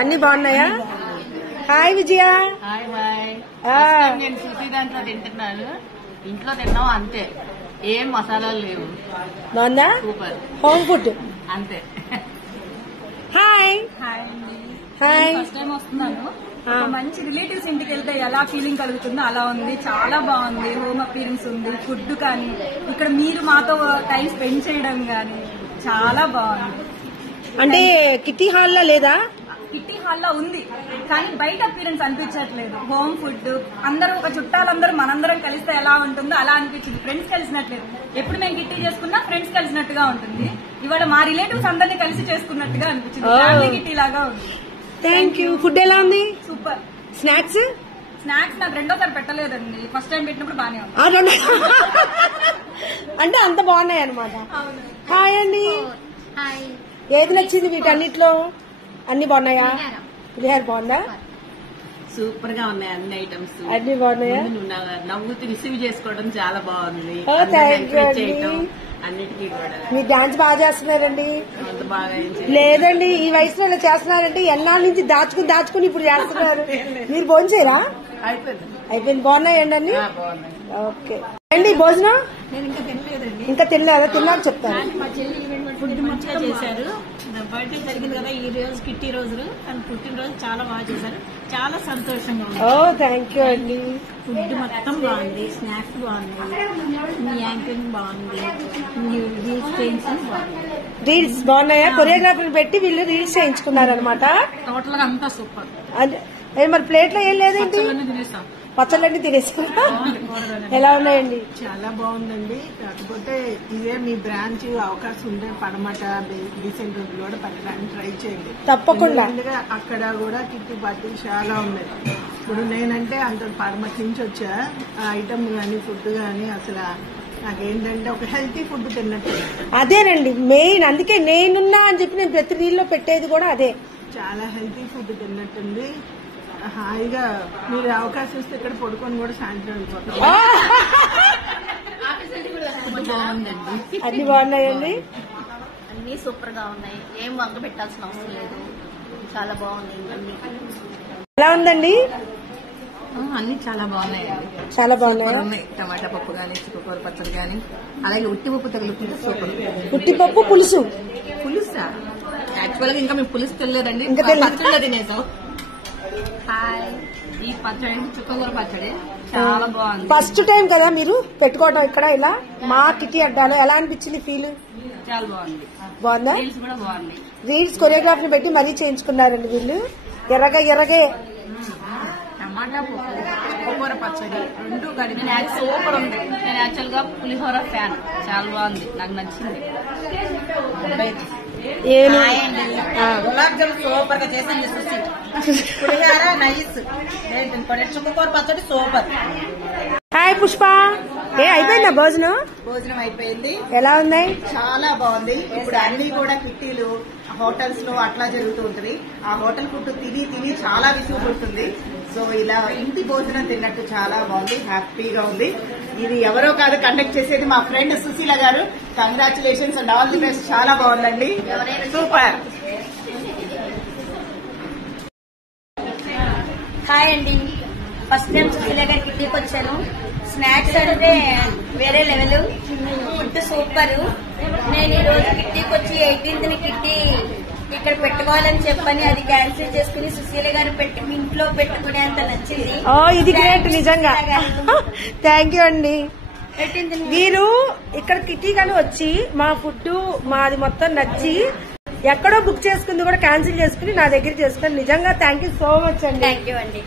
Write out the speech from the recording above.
అన్ని బాగున్నాయా? Hi Vijaya. Hi bye. నేను సుశీ దాంట్లో తింటున్నాను. ఇంట్లో తిన్నాం అంతే, ఏం మసాలాలు లేవు. బాగుందా? సూపర్, హోమ్ ఫుడ్ అంతే. హాయ్. హాయ్ అండి. హాయ్. ఫస్ట్ టైం వస్తున్నాను. మంచి రిలేటివ్స్ ఇంటికి వెళ్తే ఎలా ఫీలింగ్ కలుగుతుందో అలా ఉంది. చాలా బాగుంది. హోమ్ అపీరెన్స్ ఉంది. ఫుడ్ కానీ ఇక్కడ మీరు మాతో టైం స్పెండ్ చేయడం కానీ చాలా బాగుంది. అంటే కిట్టి హాల్లో లేదా? కిట్టి హాల్లో ఉంది కానీ బయట అపీరెన్స్ అనిపించట్లేదు. హోమ్ ఫుడ్ అందరూ ఒక చుట్టాలందరూ మనందరం కలిస్తే ఎలా ఉంటుందో అలా అనిపించింది. ఫ్రెండ్స్ కలిసినట్లేదు. ఎప్పుడు మేము కిట్టి చేసుకున్నా ఫ్రెండ్స్ కలిసినట్టుగా ఉంటుంది. ఇవాళ మా రిలేటివ్స్ అందరినీ కలిసి చేసుకున్నట్టుగా అనిపించింది. ఫ్యామిలీ కిట్టి లాగా ఉంది. Thank you. ఫుడ్ ఎలా ఉంది? సూపర్. స్నాక్స్ నాకు రెండోసారి పెట్టలేదండి. ఫస్ట్ టైం పెట్టినప్పుడు బానే ఉంది. అంటే అంత బాగున్నాయి అనమాట. హాయ్ అండి. ఏది నచ్చింది వీటన్నిట్లో? అన్ని బాగున్నాయా? పులిహార బాగుందా? సూపర్ గా ఉన్నాయి అన్ని ఐటమ్స్. అన్ని బాగున్నాయా? నవ్వుతూ రిసీవ్ చేసుకోవడం చాలా బాగుంది. అన్నిటికీ కూడా మీరు డాన్స్ బాగా చేస్తున్నారండి. అంత బాగా లేదండి, ఈ వయసులో ఇలా చేస్తున్నారంటే ఎన్నాళ్ళ నుంచి దాచుకుని ఇప్పుడు చేస్తున్నారు. మీరు భోంచేరా? అయిపోయింది. బాగున్నాయండి అన్ని. ఓకే అండి. భోజనం నేను ఇంకా తినలేదండి. ఇంకా తినలేదా? తిన్నాక చెప్తాను. మా చెల్లి ఫుడ్ మంచిగా చేశారు. బర్త్డే జరిగింది కదా ఈ రోజు, కిట్టి రోజులు తన పుట్టినరోజు చాలా బాగా చేశారు. చాలా సంతోషంగా ఉంది. థ్యాంక్ యూ అండి. ఫుడ్ మొత్తం బాగుంది. స్నాక్స్ బాగున్నాయి. మీ యాంకరింగ్ బాగుంది. రీల్స్ చేయించడం బాగుంది. రీల్స్ బాగున్నాయా? కొరియోగ్రాఫర్ పెట్టి వీళ్ళు రీల్స్ చేయించుకున్నారనమాట. టోటల్ గా అంతా సూపర్. మరి ప్లేట్ లో ఏం లేదేంటి? తినేస్తాం. పచ్చళ్ళన్నీ తినేసాం. ఎలా ఉన్నాయండి? చాలా బాగుందండి. కాకపోతే ఇదే మీ బ్రాంచ్ అవకాశం ఉంటే పడమట డీసెంట్ కూడా పెట్టడానికి ట్రై చేయండి. తప్పకుండా. అక్కడ కూడా కిట్టి పార్టీలు చాలా ఉన్నాయి. ఇప్పుడు నేనంటే అంత పడమట నుంచి వచ్చా. ఆ ఐటమ్ గానీ ఫుడ్ గానీ అసలు నాకేంటంటే ఒక హెల్తీ ఫుడ్ తిన్నట్టు. అదేనండి మెయిన్. అందుకే నేనున్నా అని చెప్పి నేను ప్రతి రీల్లో పెట్టేది కూడా అదే. చాలా హెల్తీ ఫుడ్ తిన్నట్టుంది. హాయిగా మీరు అవకాశం ఇస్తే ఇక్కడ పడుకొని కూడా సాయంత్రం వెళ్ళిపోతాం. అన్ని బాగున్నాయండి. అన్ని సూపర్ గా ఉన్నాయి. ఏం వంక పెట్టాల్సిన అవసరం లేదు. చాలా బాగుంది. ఎలా ఉందండి? అన్ని చాలా బాగున్నాయండి. చాలా బాగున్నాయి. టమాటా పప్పు గానీ, చుక్కకూర పచ్చడి గానీ, అలాగే ఉట్టి పప్పు తగులుకుంటే సూపర్. ఉట్టిపప్పు పులుసు. పులుసా? యాక్చువల్ గా ఇంకా మేము పులుసు తెలియదండి. ఇంకా పచ్చడిలో తినేసాం. హాయ్. ఈ పచ్చడి చుక్కకూర పచ్చడి చాలా బాగుంది. ఫస్ట్ టైం కదా మీరు పెట్టుకోవడం ఇక్కడ ఇలా మా కిట్టి అడ్డాలో? ఎలా అనిపించింది ఫీల్? చాలా బాగుంది. బాగుందా? రీల్స్ కూడా బాగుంది. రీల్స్ కొరియోగ్రాఫర్ పెట్టి మరీ చేయించుకున్నారండి వీళ్ళు. ఎర్రగే టమాటా పప్పు, చుక్కకూర పచ్చడి రెండు కలిపి సూపర్ ఉంది. నేను యాక్చువల్ గా పులిహోర ఫ్యాన్. చాలా బాగుంది, నాకు నచ్చింది. గులాబ్ జామున్ సూపర్ గా చేసింది సుశీ. పులిహార నైస్. చుక్కకూర పచ్చడి సూపర్. హాయ్ పుష్ప. అయిపోయిందా భోజనం? భోజనం అయిపోయింది. ఎలా ఉన్నాయి? చాలా బాగుంది. ఇప్పుడు అన్ని కూడా కిట్టీలు హోటల్స్ లో అట్లా జరుగుతూ ఉంటుంది. ఆ హోటల్ ఫుడ్ తిని చాలా విసుగు ఉంటుంది. సో ఇలా ఇంటి భోజనం తిన్నట్టు చాలా బాగుంది. హ్యాపీగా ఉంది. ఇది ఎవరో కాదు కండక్ట్ చేసేది మా ఫ్రెండ్ సుశీల గారు. Congratulations and all the best. చాలా బాగుందండి. సూపర్. హాయ్ అండి. ఫస్ట్ టైం సుశీల గారి కిట్టీకి వచ్చాను. స్నాక్స్ అంటే వేరే లెవెల్. Food super. నేను ఈ రోజు కిట్టీకి వచ్చి 18th కిట్టీ ఇక్కడ పెట్టుకోవాలని చెప్పని అది క్యాన్సిల్ చేసుకుని సుశీల గారు ఇంట్లో పెట్టుకునేంత నచ్చింది. ఇది గ్రేట్ నిజంగా. థ్యాంక్ యూ అండి. మీరు ఇక్కడ కిట్టి కానీ వచ్చి మా ఫుడ్ మాది మొత్తం నచ్చి ఎక్కడో బుక్ చేసుకుంది కూడా క్యాన్సిల్ చేసుకుని నా దగ్గర చేసుకుని నిజంగా థ్యాంక్ యూ సో మచ్ అండి. థ్యాంక్ యూ అండి.